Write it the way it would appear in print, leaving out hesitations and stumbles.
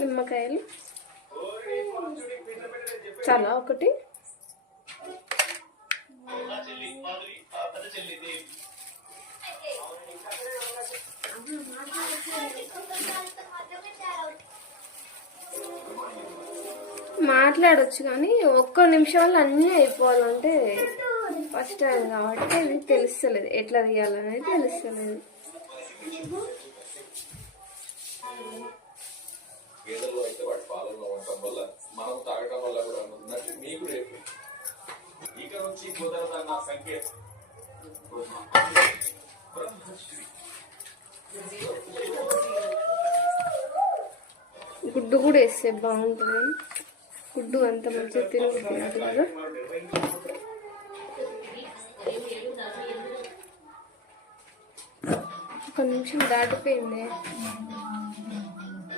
నిమ్మకాయలు చాలా ఒకటి మాట్లాడొచ్చు కానీ ఒక్క నిమిషంలో అన్నీ అయిపోవాలంటే ఫస్ట్ టైం కాబట్టి అది తెలుస్తలేదు, ఎట్లా తీయాలనేది తెలుస్తలేదు. గుడ్డు కూడా వేస్తే బాగుంటుంది, గుడ్డు అంత మంచిగా తిరుగుతున్నట్టు కదా. ఒక నిమిషం దాటిపోయింది.